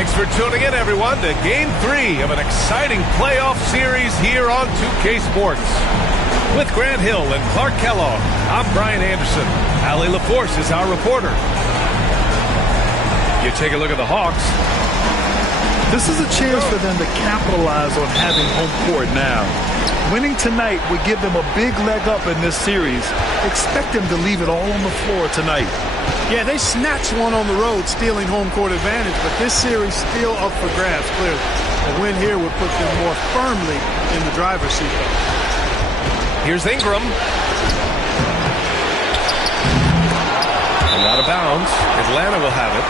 Thanks for tuning in, everyone, to Game 3 of an exciting playoff series here on 2K Sports. With Grant Hill and Clark Kellogg, I'm Brian Anderson. Allie LaForce is our reporter. You take a look at the Hawks. This is a chance for them to capitalize on having home court now. Winning tonight would give them a big leg up in this series. Expect them to leave it all on the floor tonight. Yeah, they snatched one on the road, stealing home court advantage, but this series still up for grabs, clearly. A win here would put them more firmly in the driver's seat. Here's Ingram. And out of bounds. Atlanta will have it.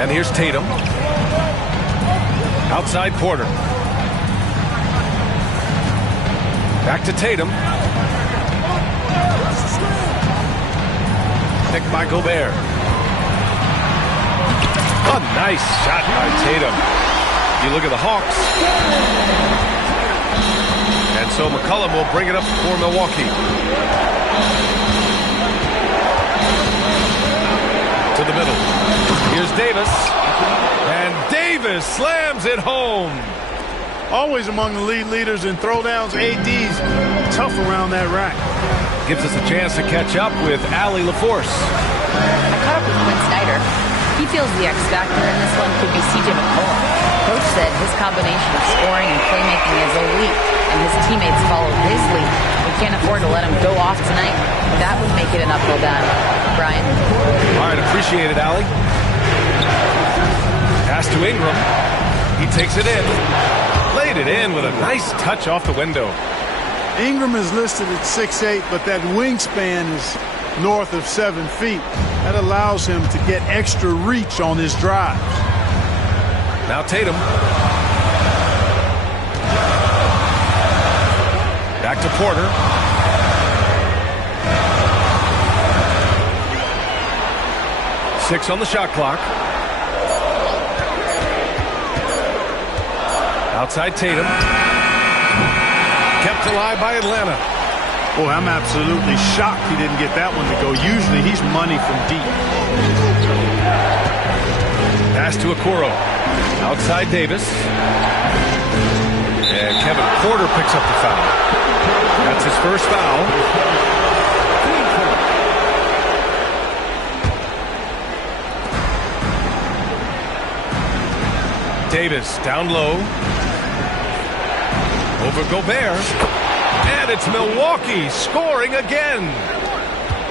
And here's Tatum. Outside Porter. Back to Tatum. Picked by Gobert. A nice shot by Tatum. You look at the Hawks. And so McCollum will bring it up for Milwaukee. To the middle. Here's Davis. And Davis slams it home. Always among the league leaders in throwdowns. AD's tough around that rack. Gives us a chance to catch up with Allie LaForce. I caught up with Quinn Snyder. He feels the X factor in this one could be C.J. McCollum. Coach said his combination of scoring and playmaking is elite, and his teammates follow his lead. We can't afford to let him go off tonight. That would make it an uphill battle. Brian? All right, appreciate it, Allie. Pass to Ingram. He takes it in. Laid it in with a nice touch off the window. Ingram is listed at 6'8", but that wingspan is north of 7 feet. That allows him to get extra reach on his drives. Now Tatum. Back to Porter. Six on the shot clock. Outside Tatum. Kept alive by Atlanta. Boy, I'm absolutely shocked he didn't get that one to go. Usually he's money from deep. Pass to Okoro. Outside Davis. And Kevin Porter picks up the foul. That's his first foul. Davis down low. Over Gobert. And it's Milwaukee scoring again.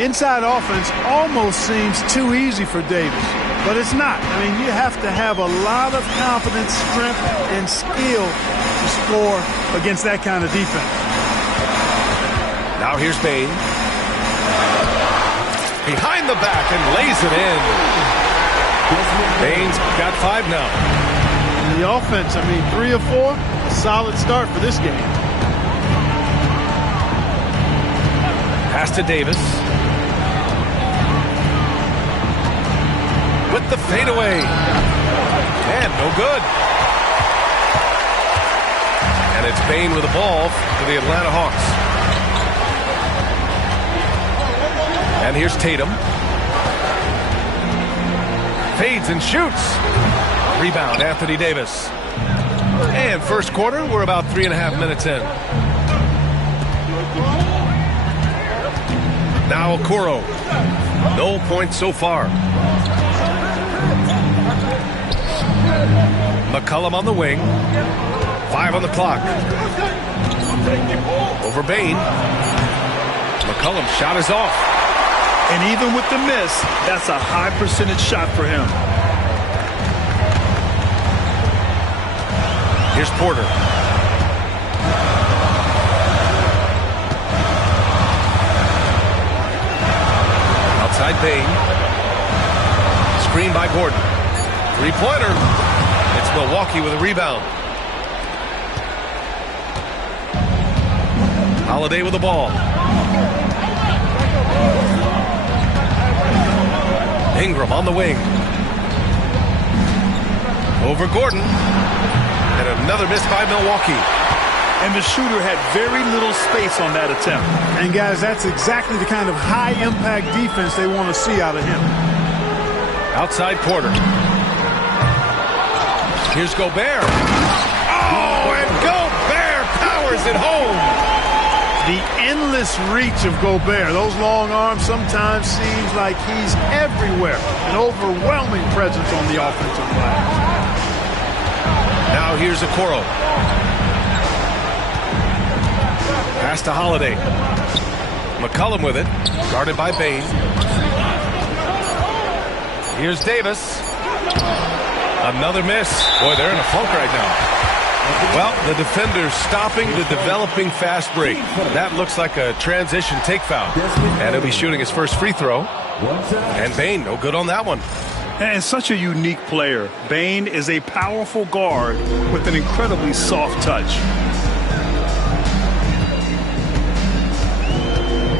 Inside offense almost seems too easy for Davis, but it's not. I mean, you have to have a lot of confidence, strength, and skill to score against that kind of defense. Now here's Bane. Behind the back and lays it in. Bane's got 5 now. And the offense, I mean, 3 or 4, a solid start for this game. Pass to Davis. With the fadeaway. And no good. And it's Bane with the ball for the Atlanta Hawks. And here's Tatum. Fades and shoots. Rebound, Anthony Davis. And first quarter, we're about 3.5 minutes in. Now Okoro. No points so far. McCollum on the wing. 5 on the clock. Over Bane. McCollum's shot is off. And even with the miss, that's a high percentage shot for him. Here's Porter. Outside Bane. Screen by Gordon. 3-pointer. It's Milwaukee with a rebound. Holiday with the ball. Ingram on the wing. Over Gordon. And another miss by Milwaukee. and the shooter had very little space on that attempt. And, guys, that's exactly the kind of high-impact defense they want to see out of him. Outside Porter. Here's Gobert. Oh, and Gobert powers it home. The endless reach of Gobert. Those long arms sometimes seems like he's everywhere. An overwhelming presence on the offensive glass. Now here's Okoro. Pass to Holiday. McCollum with it. Guarded by Bane. Here's Davis. Another miss. Boy, they're in a funk right now. Well, the defender's stopping the developing fast break. That looks like a transition take foul. And he'll be shooting his first free throw. And Bane, no good on that one. And such a unique player. Bane is a powerful guard with an incredibly soft touch.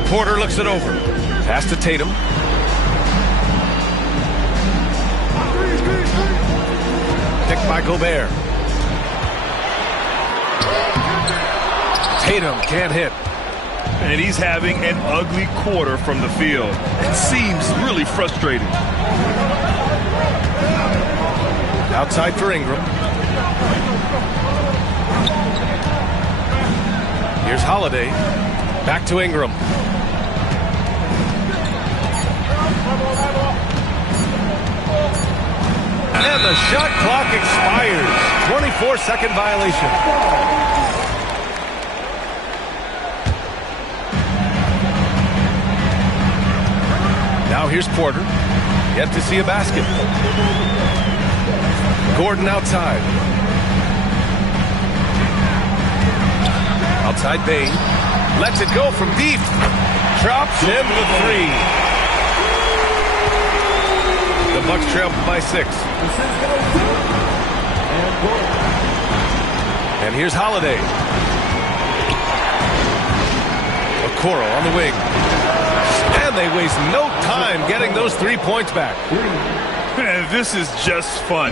Porter looks it over. Pass to Tatum. Picked by Gobert. Tatum can't hit. And he's having an ugly quarter from the field. It seems really frustrating. Outside for Ingram. Here's Holiday. Back to Ingram. And the shot clock expires. 24-second violation. Now here's Porter. Yet to see a basket. Gordon outside. Outside Bane. Lets it go from deep. Drops in the three. The Bucks trail by 6. And here's Holiday. Okoro on the wing. And they waste no time getting those 3 points back. Man, this is just fun.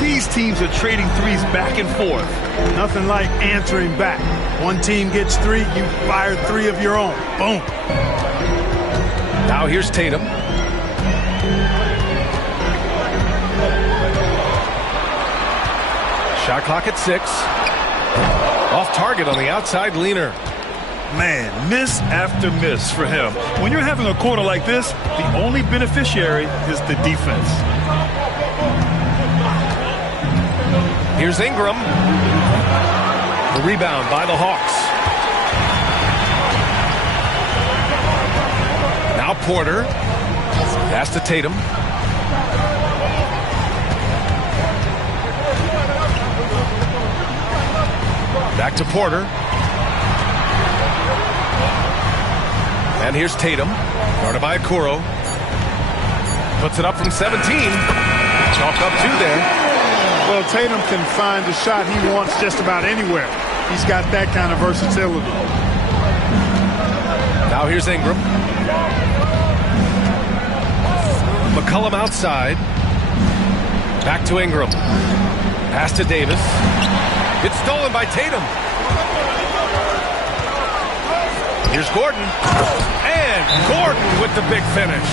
These teams are trading threes back and forth. Nothing like answering back. One team gets 3, you fire 3 of your own. Boom. Now here's Tatum. Shot clock at 6. Off target on the outside leaner. Man, miss after miss for him. When you're having a quarter like this, the only beneficiary is the defense. Here's Ingram. The rebound by the Hawks. Now Porter. Pass to Tatum. Back to Porter. And here's Tatum. Guarded by Okoro. Puts it up from 17. Chalk up 2 there. Well, Tatum can find the shot he wants just about anywhere. He's got that kind of versatility. Now here's Ingram. McCollum outside. Back to Ingram. Pass to Davis. It's stolen by Tatum. Here's Gordon. And Gordon with the big finish.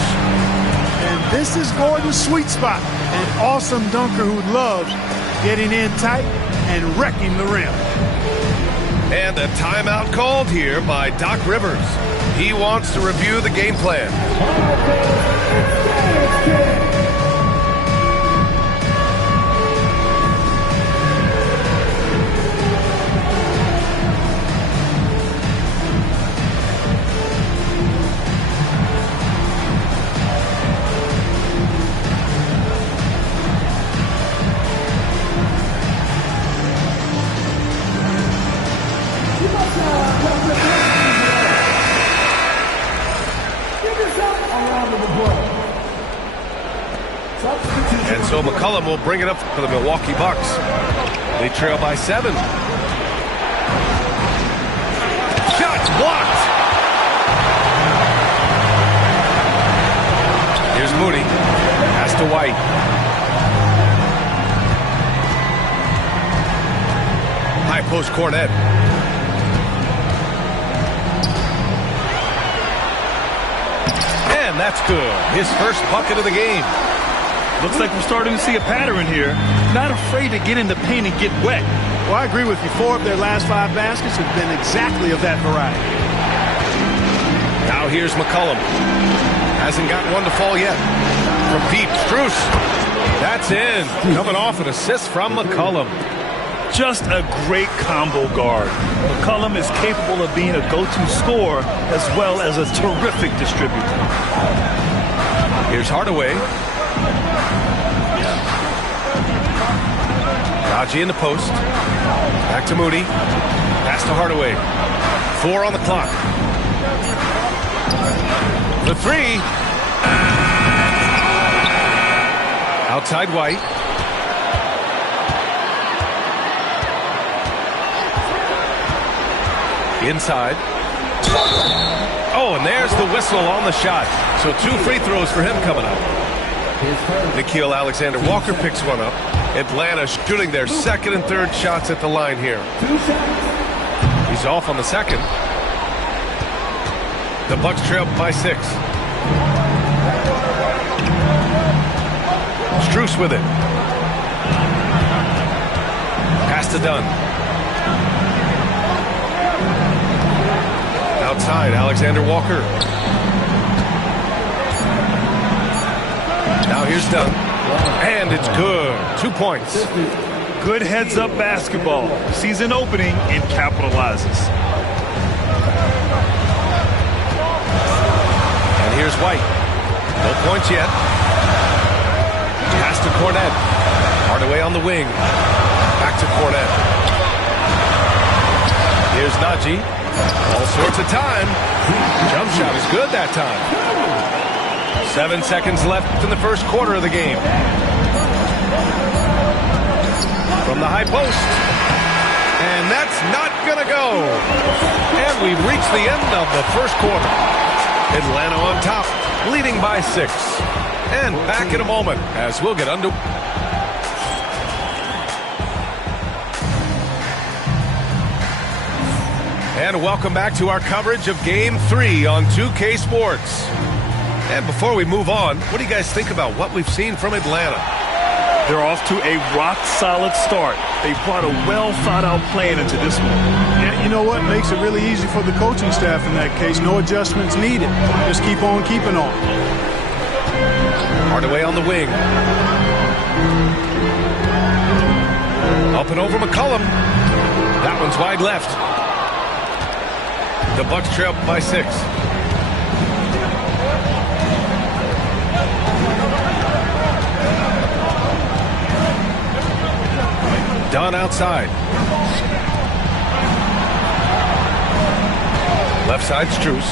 And this is Gordon's sweet spot. An awesome dunker who loves getting in tight and wrecking the rim. And a timeout called here by Doc Rivers. He wants to review the game plan. And so McCollum will bring it up for the Milwaukee Bucks. They trail by 7. Shots blocked. Here's Moody. Pass to White. High post Cornet. And that's good. His first bucket of the game. Looks like we're starting to see a pattern here. Not afraid to get in the paint and get wet. Well, I agree with you. 4 of their last 5 baskets have been exactly of that variety. Now here's McCollum. Hasn't got one to fall yet. From deep, Strus. That's in. Coming off an assist from McCollum. Just a great combo guard. McCollum is capable of being a go-to scorer as well as a terrific distributor. Here's Hardaway. Raji in the post. Back to Moody. Pass to Hardaway. 4 on the clock. The 3. Outside White. Inside. Oh, and there's the whistle on the shot. So 2 free throws for him coming up. Nickeil Alexander-Walker picks one up. Atlanta shooting their second and third shots at the line here. He's off on the second. The Bucks trail by 6. Strus with it. Pass to Dunn. Outside, Alexander-Walker. Now here's Dunn. And it's good. 2 points. Good heads-up basketball. Sees an opening and capitalizes. And here's White. No points yet. Pass to Cornette. Hardaway on the wing. Back to Cornette. Here's Najee. All sorts of time. Jump shot is good that time. 7 seconds left in the first quarter of the game. From the high post. And that's not going to go. And we've reached the end of the first quarter. Atlanta on top, leading by 6. And back in a moment as we'll get under. And welcome back to our coverage of Game 3 on 2K Sports. And before we move on, what do you guys think about what we've seen from Atlanta? They're off to a rock-solid start. They brought a well-thought-out plan into this one. Yeah, you know what? Makes it really easy for the coaching staff in that case. No adjustments needed. Just keep on keeping on. Hardaway on the wing. Up and over McCollum. That one's wide left. The Bucks trail by 6. Dunn outside. Left side, Strus.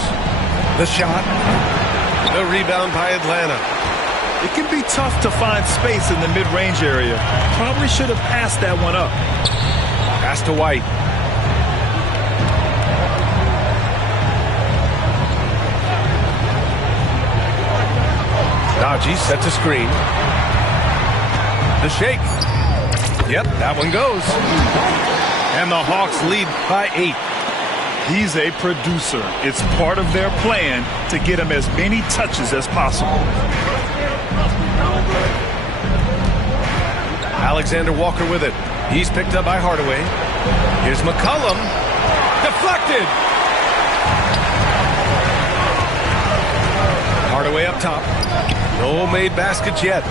The shot. The rebound by Atlanta. It can be tough to find space in the mid-range area. Probably should have passed that one up. Pass to White. Najee sets a screen. The shake. Yep, that one goes. And the Hawks lead by 8. He's a producer. It's part of their plan to get him as many touches as possible. Alexander-Walker with it. He's picked up by Hardaway. Here's McCollum. Deflected. Hardaway up top. No made baskets yet.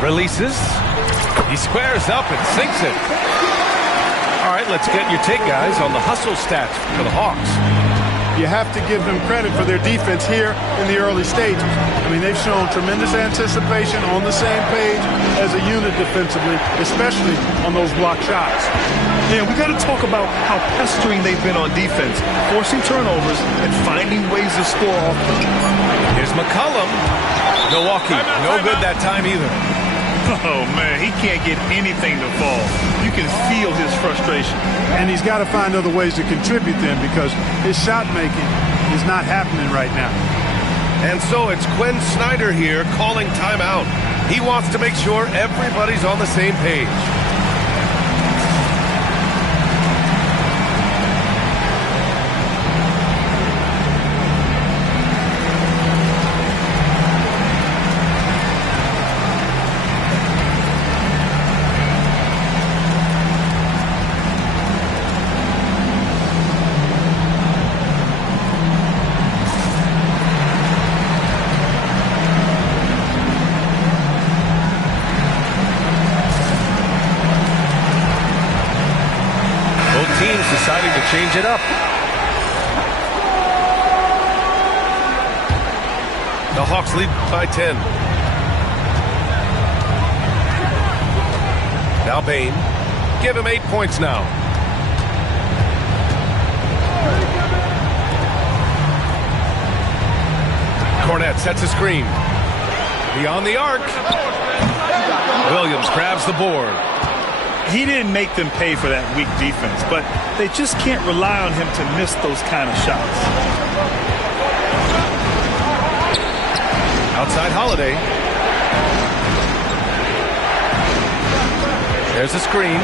Releases. He squares up and sinks it. All right, let's get your take, guys, on the hustle stats for the Hawks. You have to give them credit for their defense here in the early stages. I mean, they've shown tremendous anticipation, on the same page as a unit defensively, especially on those block shots. Yeah, we got to talk about how pestering they've been on defense, forcing turnovers and finding ways to score off them. Here's McCollum. Milwaukee, no good that time either. Oh, man, he can't get anything to fall. You can feel his frustration. And he's got to find other ways to contribute then, because his shot making is not happening right now. And so it's Quinn Snyder here calling timeout. He wants to make sure everybody's on the same page. deciding to change it up. The Hawks lead by 10. Now Bane. Give him 8 points now. Kornet sets a screen. Beyond the arc. Williams grabs the board. He didn't make them pay for that weak defense, but they just can't rely on him to miss those kind of shots. Outside Holiday. There's a screen.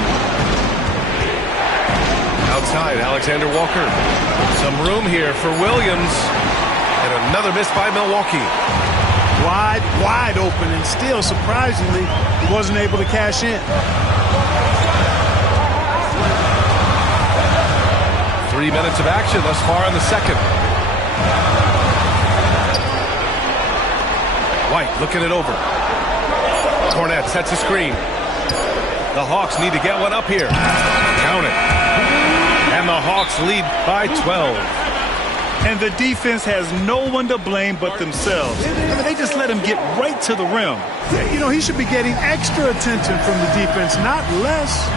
Outside Alexander Walker. Some room here for Williams. And another miss by Milwaukee. Wide open, and still, surprisingly, he wasn't able to cash in. 3 minutes of action thus far in the second. White looking it over. Kornet sets a screen. The Hawks need to get one up here. Count it. And the Hawks lead by 12. And the defense has no one to blame but themselves. I mean, they just let him get right to the rim. You know, he should be getting extra attention from the defense, not less.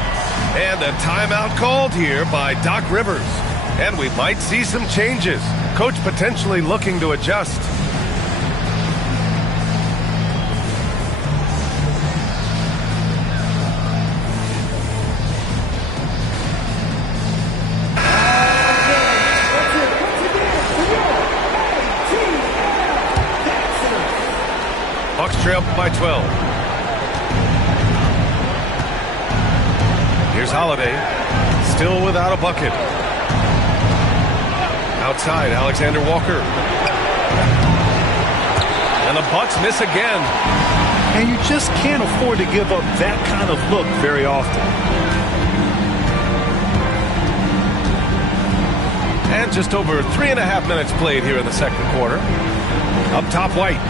And a timeout called here by Doc Rivers. And we might see some changes. Coach potentially looking to adjust. Hawks trail by 12. Here's Holiday, still without a bucket. Outside, Alexander Walker. And the Bucks miss again. And you just can't afford to give up that kind of look very often. And just over 3.5 minutes played here in the second quarter. Up top, White.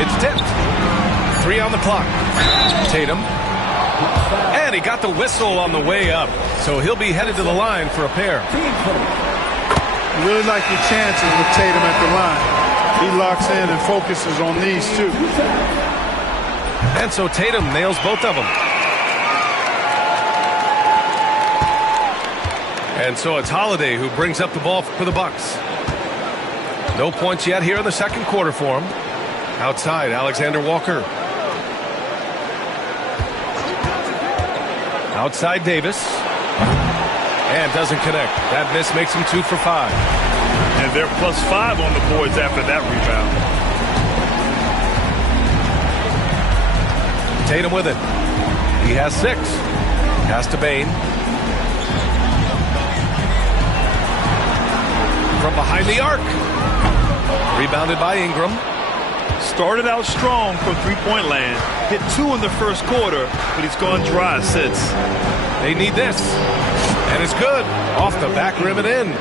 It's tipped. 3 on the clock. Tatum. And he got the whistle on the way up. So he'll be headed to the line for a pair. You really like your chances with Tatum at the line. He locks in and focuses on these two. And so Tatum nails both of them. And so it's Holiday who brings up the ball for the Bucks. No points yet here in the second quarter for him. Outside, Alexander Walker. Outside Davis. And doesn't connect. That miss makes him 2 for 5. And they're +5 on the boards after that rebound. Tatum with it. He has 6. Pass to Bane. From behind the arc. Rebounded by Ingram. Started out strong from three-point land. Hit 2 in the first quarter, but he's gone dry since. They need this. And it's good. Off the back rim and in.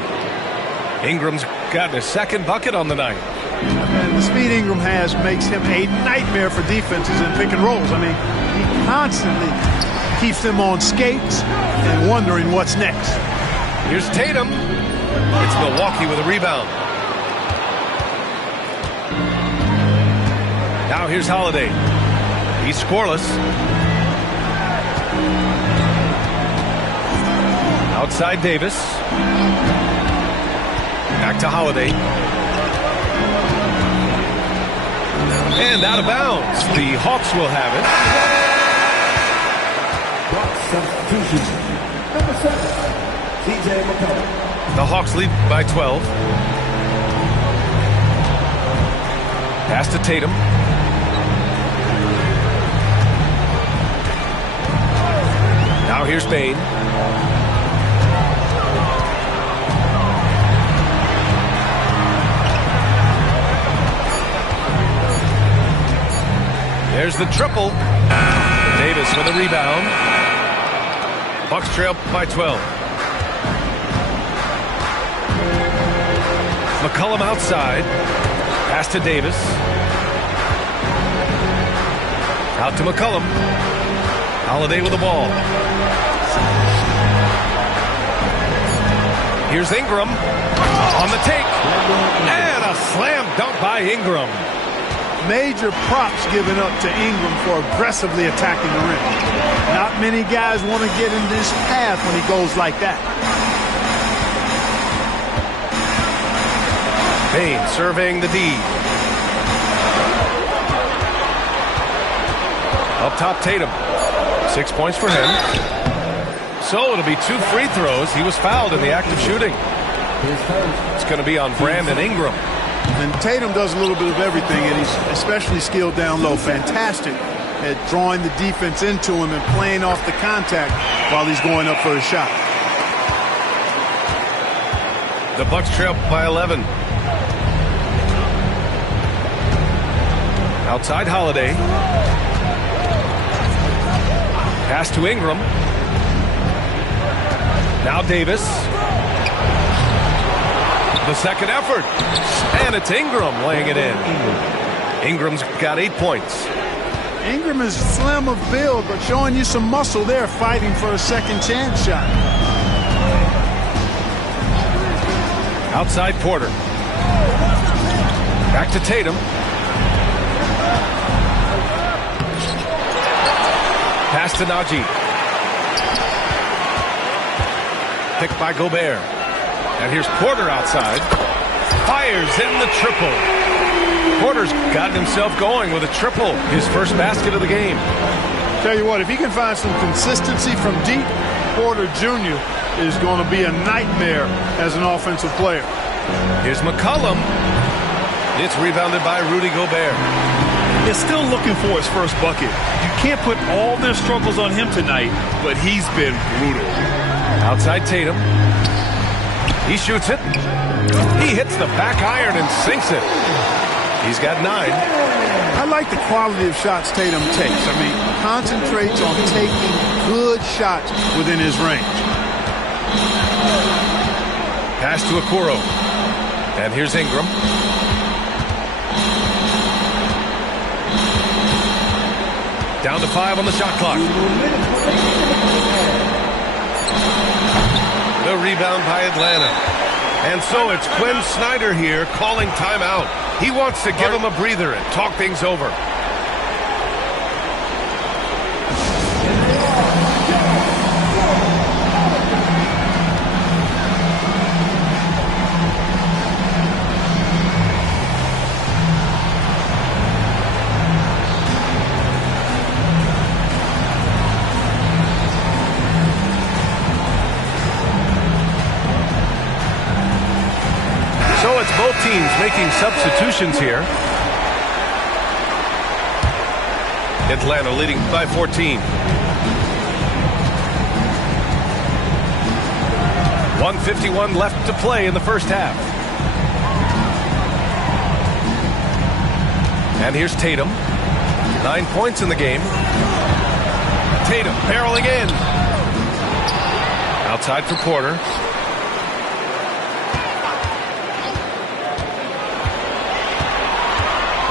Ingram's gotten his second bucket on the night. And the speed Ingram has makes him a nightmare for defenses in pick and rolls. I mean, he constantly keeps them on skates and wondering what's next. Here's Tatum. It's Milwaukee with a rebound. Now here's Holiday. He's scoreless. Outside Davis. Back to Holiday. And out of bounds. The Hawks will have it. The Hawks lead by 12. Pass to Tatum. Now here's Bane. There's the triple. Davis with a rebound. Bucks trail by 12. McCollum outside. Pass to Davis. Out to McCollum. Holiday with the ball. Here's Ingram on the take. And a slam dunk by Ingram. Major props given up to Ingram for aggressively attacking the rim. Not many guys want to get in this path when he goes like that. Payne surveying the D. Up top, Tatum. 6 points for him. So it'll be 2 free throws. He was fouled in the act of shooting. It's going to be on Brandon Ingram. And Tatum does a little bit of everything, and he's especially skilled down low. Fantastic at drawing the defense into him and playing off the contact while he's going up for a shot. The Bucks trail by 11. Outside Holiday. Pass to Ingram. Now Davis. The second effort. And it's Ingram laying it in. Ingram's got 8 points. Ingram is slim of build, but showing you some muscle there, fighting for a second chance shot. Outside Porter. Back to Tatum. Pass to Najee. Picked by Gobert. And here's Porter outside. Fires in the triple. Porter's gotten himself going with a triple. His first basket of the game. Tell you what, if he can find some consistency from deep, Porter Jr. is going to be a nightmare as an offensive player. Here's McCollum. It's rebounded by Rudy Gobert. Is still looking for his first bucket. You can't put all their struggles on him tonight, but he's been brutal. Outside Tatum. He shoots it. He hits the back iron and sinks it. He's got 9. I like the quality of shots Tatum takes. I mean, concentrates on taking good shots within his range. Pass to Okoro. And here's Ingram. Down to 5 on the shot clock. The rebound by Atlanta. And so it's Quinn Snyder here calling timeout. He wants to give him a breather and talk things over. So it's both teams making substitutions here. Atlanta leading by 14. 1:51 left to play in the first half. And here's Tatum. 9 points in the game. Tatum barreling in. Outside for Porter.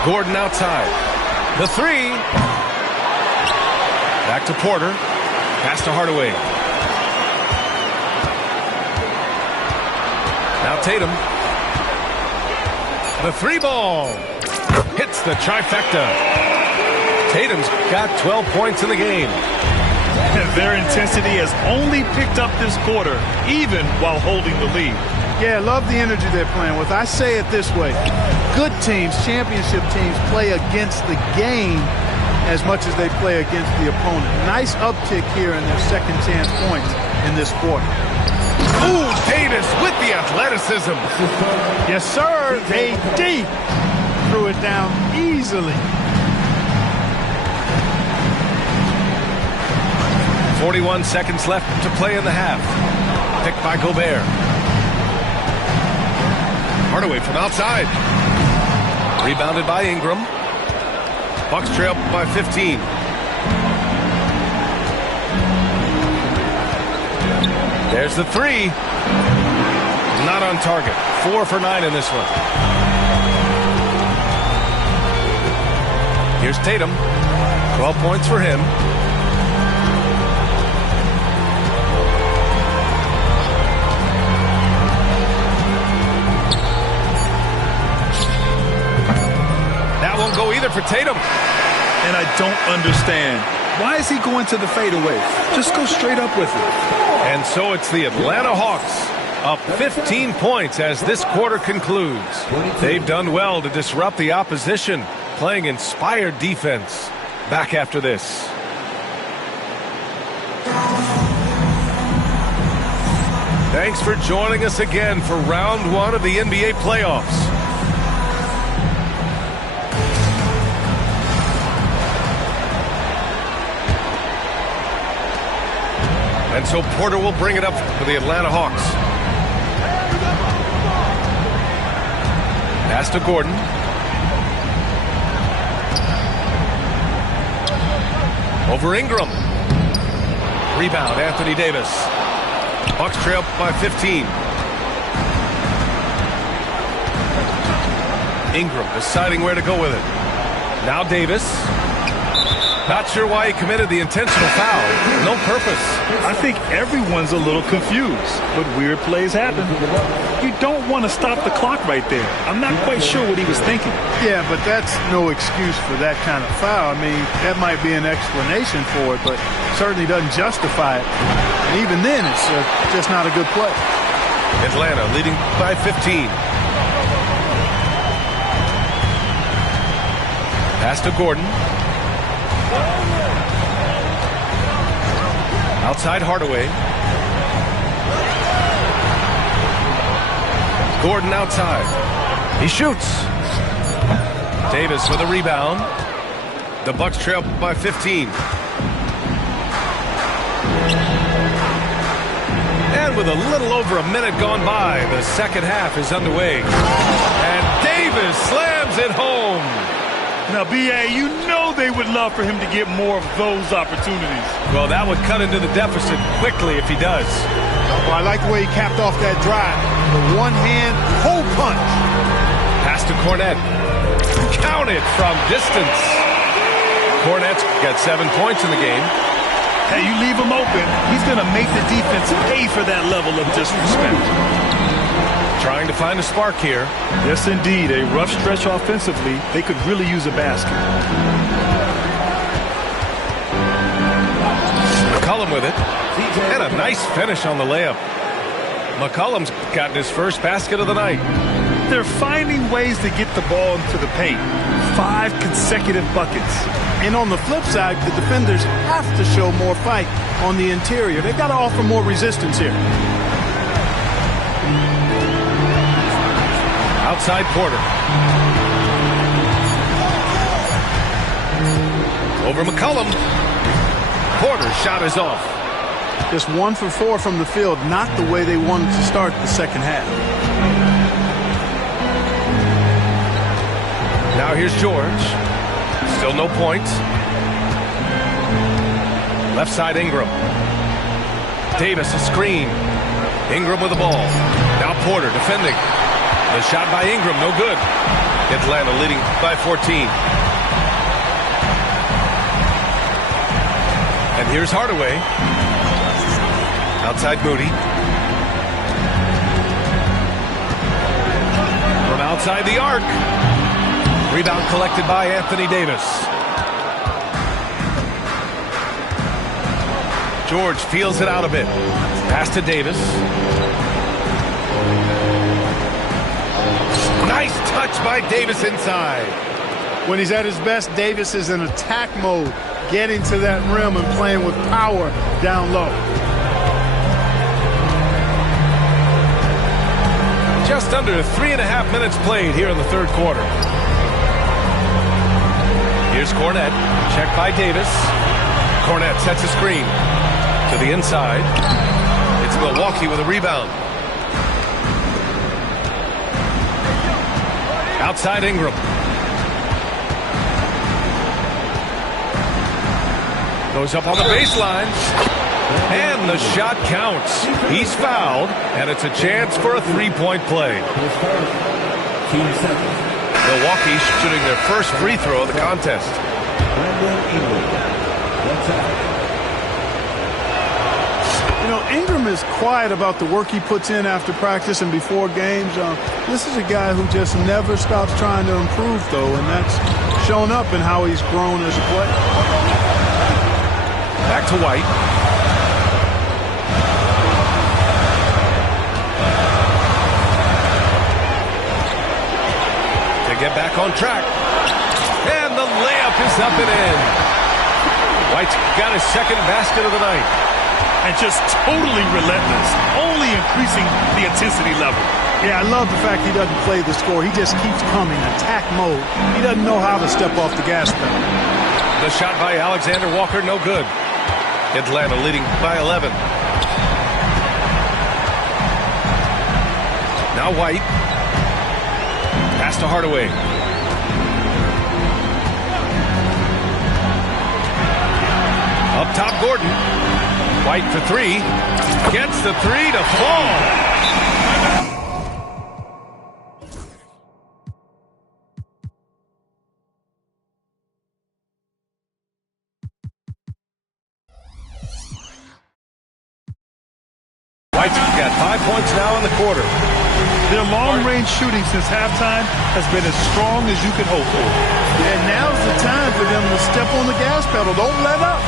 Gordon outside. The 3. Back to Porter. Pass to Hardaway. Now Tatum. The 3 ball. Hits the trifecta. Tatum's got 12 points in the game. Their intensity has only picked up this quarter, even while holding the lead. Yeah, love the energy they're playing with. I say it this way. Good teams, championship teams, play against the game as much as they play against the opponent. Nice uptick here in their second chance points in this quarter. Ooh, Davis with the athleticism. Yes, sir. AD threw it down easily. 41 seconds left to play in the half. Picked by Gobert. Hardaway from outside. Rebounded by Ingram. Bucks trail by 15. There's the 3. Not on target. 4 for 9 in this one. Here's Tatum. 12 points for him. for Tatum. And I don't understand. Why is he going to the fadeaway? Just go straight up with it. And so it's the Atlanta Hawks up 15 points as this quarter concludes. They've done well to disrupt the opposition, playing inspired defense. Back after this. Thanks for joining us again for round one of the NBA playoffs. And so Porter will bring it up for the Atlanta Hawks. Pass to Gordon. Over Ingram. Rebound, Anthony Davis. Bucks trail by 15. Ingram deciding where to go with it. Now Davis. Not sure why he committed the intentional foul. No purpose. I think everyone's a little confused, but weird plays happen. You don't want to stop the clock right there. I'm not quite sure what he was thinking. Yeah, but that's no excuse for that kind of foul. I mean, that might be an explanation for it, but certainly doesn't justify it. And even then, it's just not a good play. Atlanta leading by 15. Pass to Gordon. Outside Hardaway. Gordon outside. He shoots. Davis with a rebound. The Bucks trail by 15. And with a little over a minute gone by, the second half is underway. And Davis slams it home. Now, B.A., you know they would love for him to get more of those opportunities. Well, that would cut into the deficit quickly if he does. Well, I like the way he capped off that drive. The one-hand hole punch. Pass to Cornette. Count it from distance. Cornette's got 7 points in the game. Hey, you leave him open, he's going to make the defense pay for that level of disrespect. Trying to find a spark here. Yes, indeed. A rough stretch offensively. They could really use a basket. McCollum with it. And a nice finish on the layup. McCollum's gotten his first basket of the night. They're finding ways to get the ball into the paint. 5 consecutive buckets. And on the flip side, the defenders have to show more fight on the interior. They've got to offer more resistance here. Outside Porter. Over McCollum. Porter's shot is off. Just 1 for 4 from the field, not the way they wanted to start the second half. Now here's George. Still no points. Left side Ingram. Davis a screen. Ingram with the ball. Now Porter defending. The shot by Ingram, no good. Atlanta leading by 14. And here's Hardaway. Outside Moody. From outside the arc. Rebound collected by Anthony Davis. George feels it out a bit. Pass to Davis. Nice touch by Davis inside. When he's at his best, Davis is in attack mode, getting to that rim and playing with power down low. Just under 3.5 minutes played here in the third quarter. Here's Cornette. Checked by Davis. Cornette sets a screen to the inside. It's Milwaukee with a rebound. Outside Ingram. Goes up on the baseline. And the shot counts. He's fouled, and it's a chance for a three-point play. Milwaukee shooting their first free throw of the contest. You know, Ingram is quiet about the work he puts in after practice and before games. This is a guy who just never stops trying to improve, though, and that's shown up in how he's grown as a player. Back to White. To get back on track. And the layup is up and in. White's got his second basket of the night. And just totally relentless, only increasing the intensity level. Yeah, I love the fact he doesn't play the score. He just keeps coming, attack mode. He doesn't know how to step off the gas pedal. The shot by Alexander Walker, no good. Atlanta leading by 11. Now White. Pass to Hardaway. Up top, Gordon. White for three. Gets the three to fall. White's got 5 points now in the quarter. Their long-range shooting since halftime has been as strong as you could hope for. And now's the time for them to step on the gas pedal. Don't let up.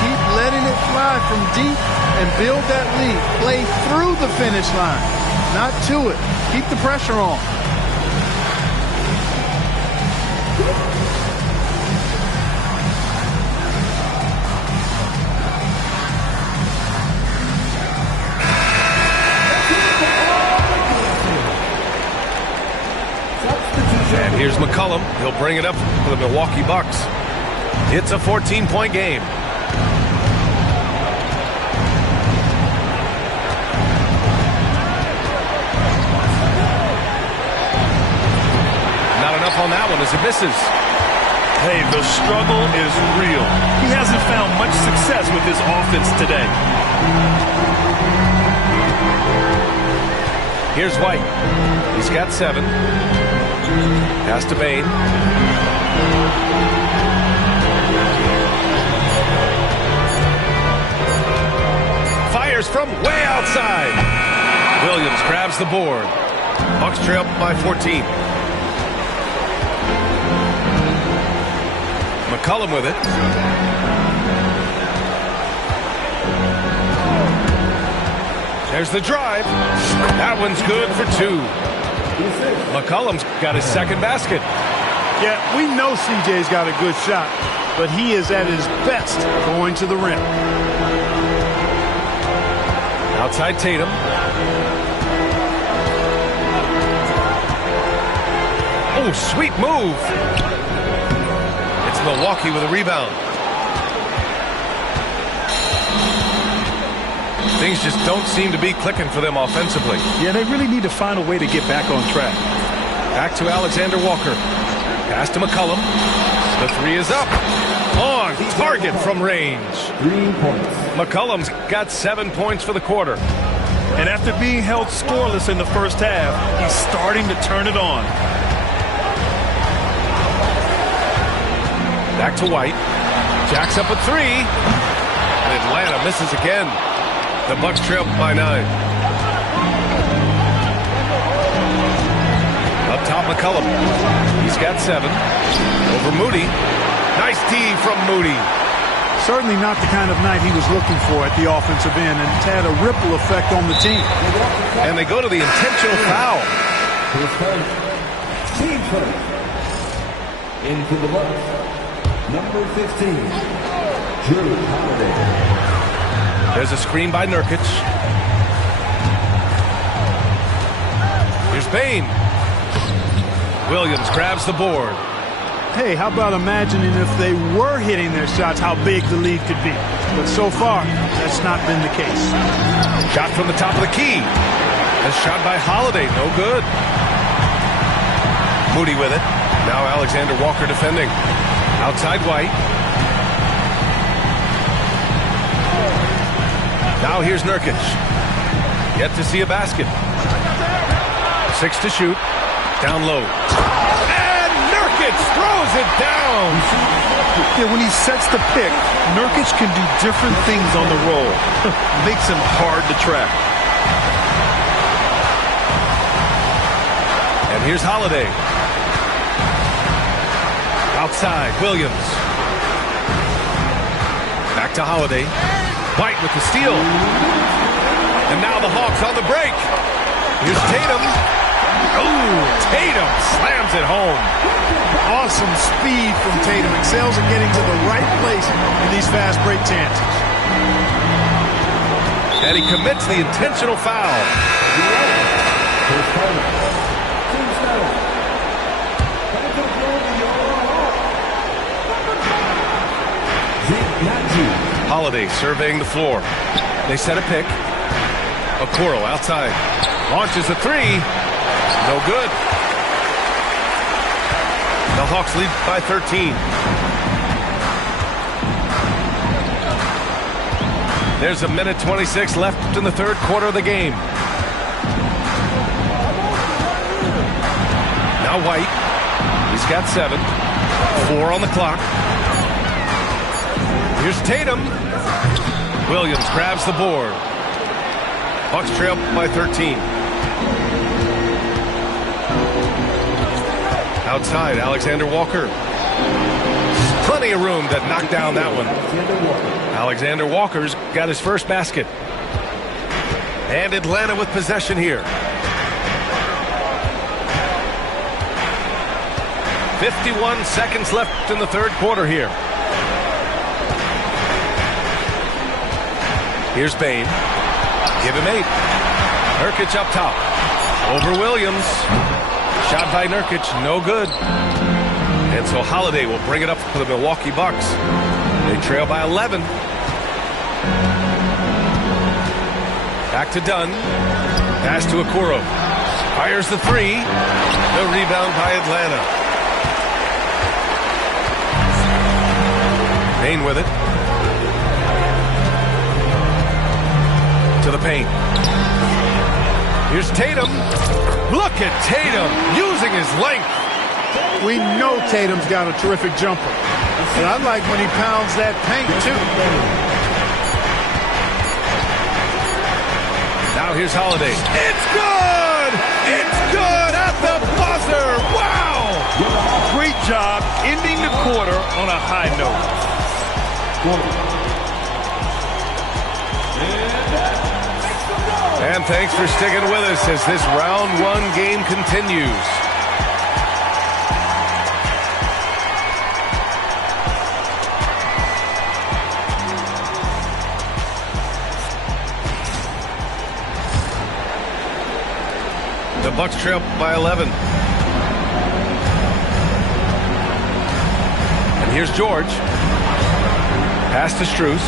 Keep letting it fly from deep and build that lead. Play through the finish line, not to it. Keep the pressure on. And here's McCollum. He'll bring it up for the Milwaukee Bucks. It's a 14-point game. Not enough on that one as it misses. Hey, the struggle is real. He hasn't found much success with his offense today. Here's White. He's got 7. Pass to Bane. Fires from way outside. Williams grabs the board. Bucks trail by 14. McCollum with it. There's the drive. That one's good for 2. McCollum's got his second basket. Yeah, we know CJ's got a good shot, but he is at his best going to the rim. Outside Tatum. Oh, sweet move. It's Milwaukee with a rebound. Things just don't seem to be clicking for them offensively. Yeah, they really need to find a way to get back on track. Back to Alexander Walker. Pass to McCollum. The three is up. On target from range. 3 points. McCollum's got 7 points for the quarter. And after being held scoreless in the first half, he's starting to turn it on. Back to White. Jacks up a 3. And Atlanta misses again. The Bucks trail by 9. Up top, McCollum. He's got 7. Over Moody. Nice D from Moody. Certainly not the kind of night he was looking for at the offensive end, and it's had a ripple effect on the team. And they go to the intentional foul. His first team first. Into the Bucks. Number 15, Drew Holiday. There's a screen by Nurkic. Here's Bane. Williams grabs the board. Hey, how about imagining if they were hitting their shots, how big the lead could be. But so far, that's not been the case. Shot from the top of the key. A shot by Holiday, no good. Moody with it. Now Alexander Walker defending. Outside White. Now here's Nurkic. Yet to see a basket. 6 to shoot. Down low. And Nurkic throws it down. Yeah, when he sets the pick, Nurkic can do different things on the roll. Makes him hard to track. And here's Holiday. Outside, Williams. Back to Holiday. White with the steal. And now the Hawks on the break. Here's Tatum. Oh, Tatum slams it home. Awesome speed from Tatum. Excels at getting to the right place in these fast break chances. And he commits the intentional foul. Holiday surveying the floor. They set a pick. Okoro outside. Launches a three. No good. The Hawks lead by 13. There's a minute 26 left in the third quarter of the game. Now White. He's got 7. 4 on the clock. Here's Tatum. Williams grabs the board. Bucks trail by 13. Outside, Alexander Walker. Plenty of room to knock down that one. Alexander Walker's got his first basket. And Atlanta with possession here. 51 seconds left in the third quarter here. Here's Bane. Give him 8. Nurkic up top. Over Williams. Shot by Nurkic, no good. And so Holiday will bring it up for the Milwaukee Bucks. They trail by 11. Back to Dunn. Pass to Okoro. Fires the 3. The rebound by Atlanta. Bane with it. To the paint. Here's Tatum. Look at Tatum using his length. We know Tatum's got a terrific jumper. And I like when he pounds that paint, too. Now here's Holiday. It's good! It's good at the buzzer! Wow! Great job ending the quarter on a high note. And thanks for sticking with us as this round 1 game continues. The Bucks trail by 11. And here's George. Pass to Strus.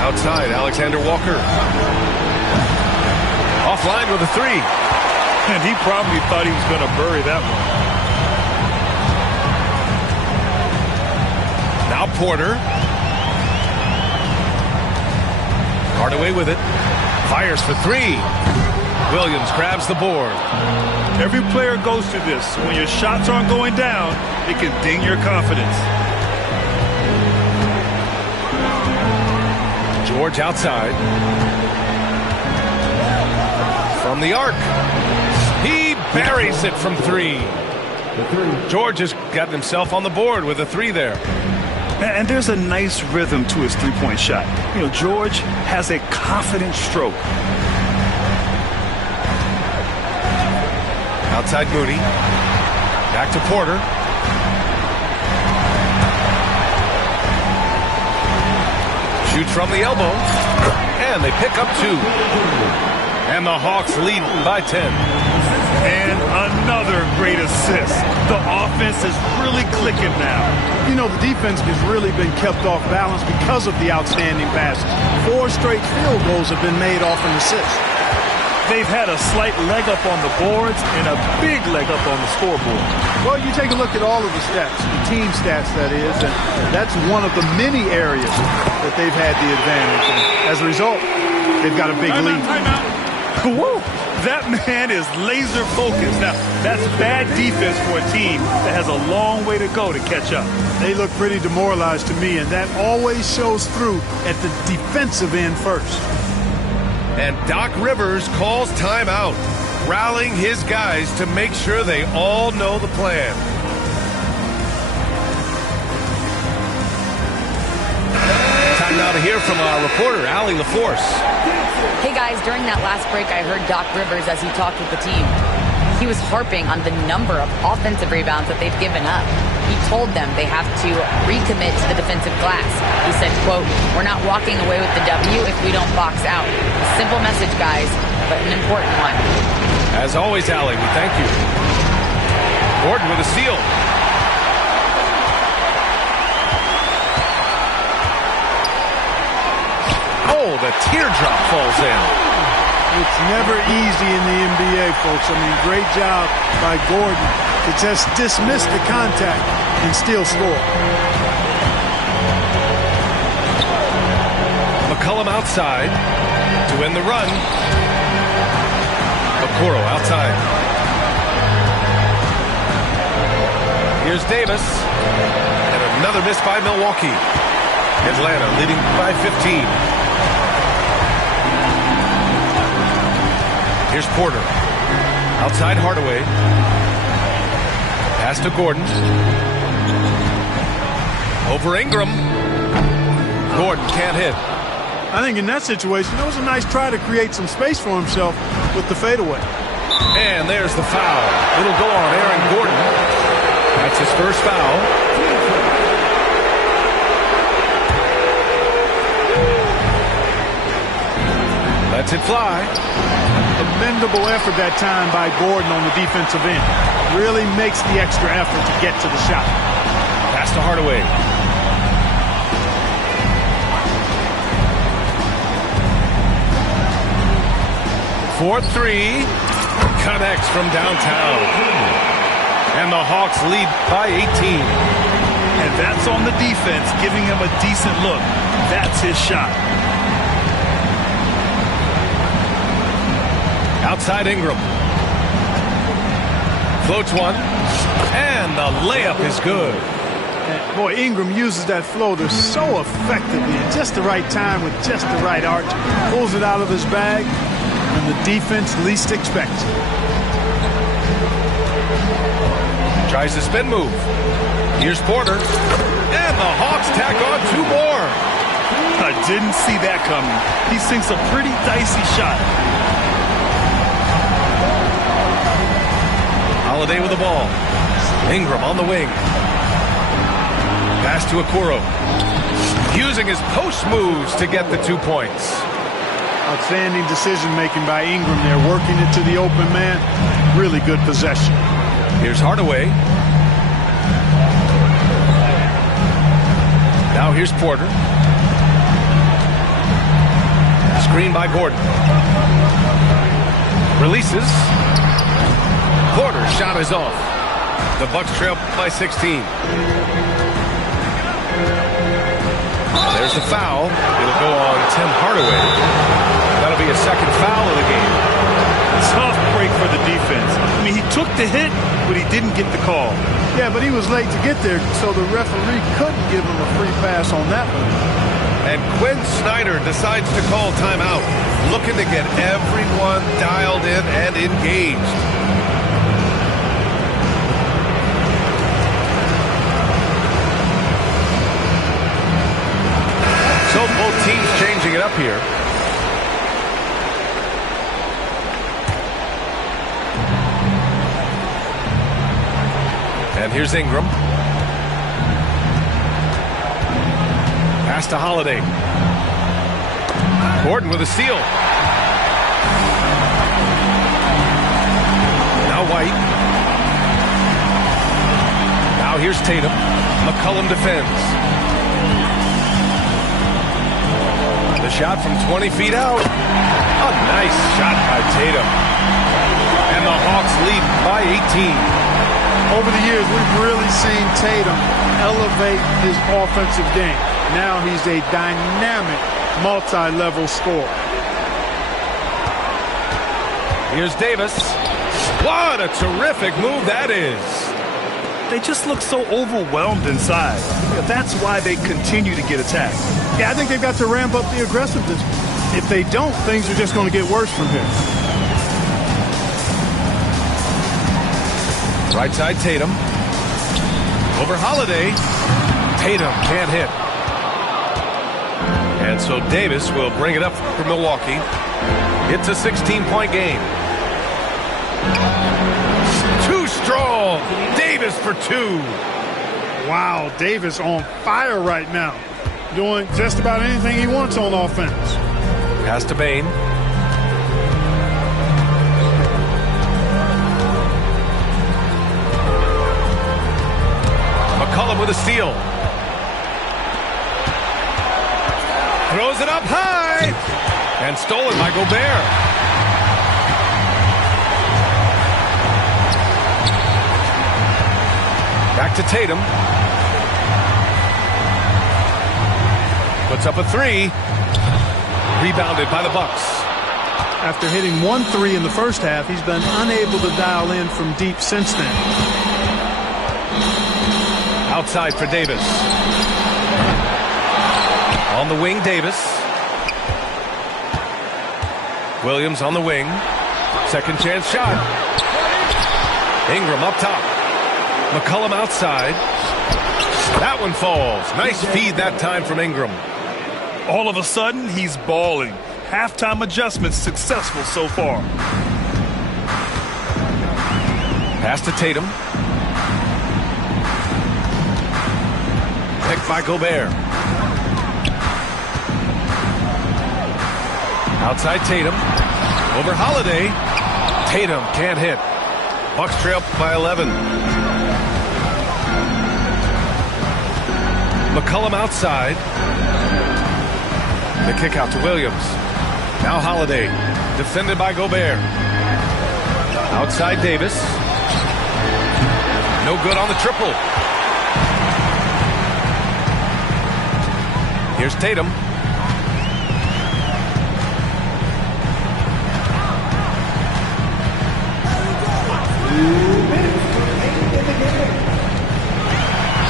Outside, Alexander Walker. Offline with a 3. And he probably thought he was going to bury that one. Now Porter. Hardaway with it. Fires for 3. Williams grabs the board. Every player goes through this. When your shots aren't going down, it can ding your confidence. George outside. From the arc. He buries it from 3. George has gotten himself on the board with a 3 there. And there's a nice rhythm to his three-point shot. You know, George has a confident stroke. Outside Moody. Back to Porter. Shoots from the elbow. And they pick up 2. And the Hawks lead by 10. And another great assist. The offense is really clicking now. You know, the defense has really been kept off balance because of the outstanding passes. 4 straight field goals have been made off an assist. They've had a slight leg up on the boards and a big leg up on the scoreboard. Well, you take a look at all of the stats, the team stats, that is, and that's one of the many areas that they've had the advantage. And as a result, they've got a big lead. Woo! That man is laser focused. Now, that's bad defense for a team that has a long way to go to catch up. They look pretty demoralized to me, and that always shows through at the defensive end first. And Doc Rivers calls timeout. rallying his guys to make sure they all know the plan. Time now to hear from our reporter, Allie LaForce. Hey guys, during that last break, I heard Doc Rivers as he talked with the team. He was harping on the number of offensive rebounds that they've given up. He told them they have to recommit to the defensive glass. He said, quote, "We're not walking away with the W if we don't box out." Simple message, guys, but an important one. As always, Allie, we thank you. Gordon with a steal. Oh, the teardrop falls in. It's never easy in the NBA, folks. I mean, great job by Gordon to just dismiss the contact and still score. McCollum outside to end the run. Okoro outside. Here's Davis. And another miss by Milwaukee. Atlanta leading by 15. Here's Porter. Outside Hardaway. Pass to Gordon. Over Ingram. Gordon can't hit. I think in that situation, it was a nice try to create some space for himself with the fadeaway. And there's the foul. It'll go on Aaron Gordon. That's his first foul. Lets it fly. Commendable effort that time by Gordon on the defensive end. Really makes the extra effort to get to the shot. Pass to Hardaway. For three. Connects from downtown. And the Hawks lead by 18. And that's on the defense, giving him a decent look. That's his shot. Outside Ingram. Floats one. And the layup is good. And boy, Ingram uses that floater so effectively at just the right time with just the right arch. Pulls it out of his bag, and the defense least expects it. Tries the spin move. Here's Porter. And the Hawks tack on two more. I didn't see that coming. He sinks a pretty dicey shot. Holiday with the ball. Ingram on the wing. Pass to Okoro. Using his post moves to get the 2 points. Outstanding decision-making by Ingram there, working it to the open man. Really good possession. Here's Hardaway. Now here's Porter. Screen by Gordon. Releases. Porter's shot is off. The Bucks trail by 16. There's the foul. It'll go on Tim Hardaway. That'll be a second foul of the game. Tough break for the defense. I mean, he took the hit, but he didn't get the call. Yeah, but he was late to get there, so the referee couldn't give him a free pass on that one. And Quinn Snyder decides to call timeout, looking to get everyone dialed in and engaged. So both teams changing it up here. And here's Ingram. Pass to Holiday. Gordon with a steal. Now White. Now here's Tatum. McCollum defends. The shot from 20 feet out. A nice shot by Tatum. And the Hawks lead by 18. Over the years, we've really seen Tatum elevate his offensive game. Now he's a dynamic, multi-level scorer. Here's Davis. What a terrific move that is. They just look so overwhelmed inside. That's why they continue to get attacked. Yeah, I think they've got to ramp up the aggressiveness. If they don't, things are just going to get worse from here. Right side Tatum. Over Holiday. Tatum can't hit. And so Davis will bring it up for Milwaukee. It's a 16-point game. Too strong. Davis for 2. Wow, Davis on fire right now. Doing just about anything he wants on offense. Pass to Bane. McCollum with a steal. Throws it up high. And stolen by Gobert. Back to Tatum. Puts up a 3. Rebounded by the Bucks. After hitting 1 3 in the first half, he's been unable to dial in from deep since then. Outside for Davis. On the wing, Davis. Williams on the wing. Second chance shot. Ingram up top. McCollum outside. That one falls. Nice feed that time from Ingram. All of a sudden, he's balling. Halftime adjustments successful so far. Pass to Tatum. Picked by Gobert. Outside Tatum. Over Holiday. Tatum can't hit. Bucks trail by 11. McCollum outside. The kick out to Williams. Now Holiday. Defended by Gobert. Outside Davis. No good on the triple. Here's Tatum.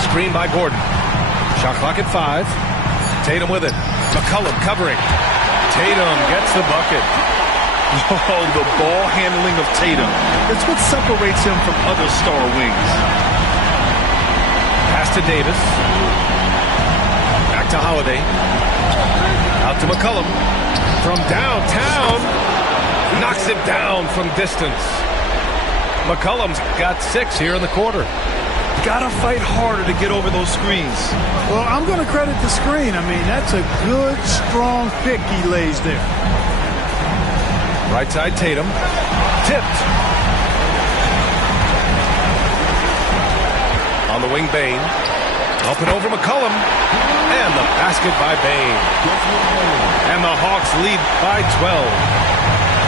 Screen by Gordon. Shot clock at 5. Tatum with it. McCollum covering. Tatum gets the bucket. Oh, the ball handling of Tatum. It's what separates him from other star wings. Pass to Davis. Back to Holiday. Out to McCollum. From downtown. Knocks it down from distance. McCollum's got 6 here in the quarter. Gotta fight harder to get over those screens. Well, I'm going to credit the screen. I mean, that's a good, strong pick he lays there. Right side Tatum. Tipped. On the wing, Bane. Up and over McCollum. And the basket by Bane. And the Hawks lead by 12.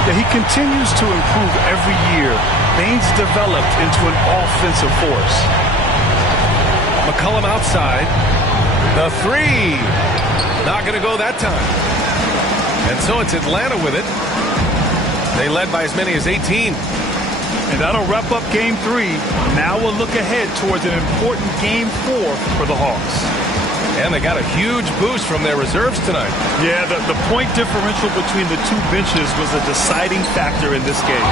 Yeah, he continues to improve every year. Bane's developed into an offensive force. McCollum outside. The 3. Not going to go that time. And so it's Atlanta with it. They led by as many as 18. And that'll wrap up Game 3. Now we'll look ahead towards an important Game 4 for the Hawks. And they got a huge boost from their reserves tonight. Yeah, the point differential between the two benches was a deciding factor in this game.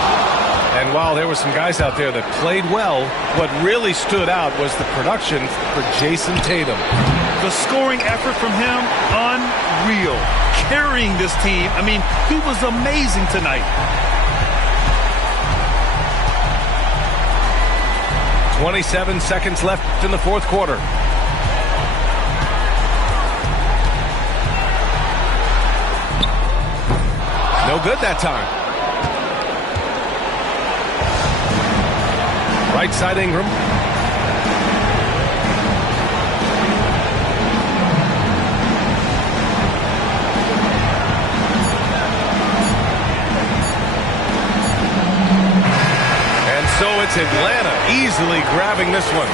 And while there were some guys out there that played well, what really stood out was the production for Jason Tatum. The scoring effort from him, unreal. Carrying this team, I mean, he was amazing tonight. 27 seconds left in the fourth quarter. No good that time. Right side Ingram. And so it's Atlanta easily grabbing this one.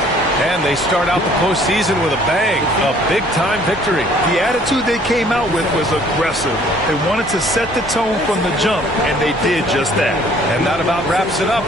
And they start out the postseason with a bang, a big-time victory. The attitude they came out with was aggressive. They wanted to set the tone from the jump, and they did just that. And that about wraps it up.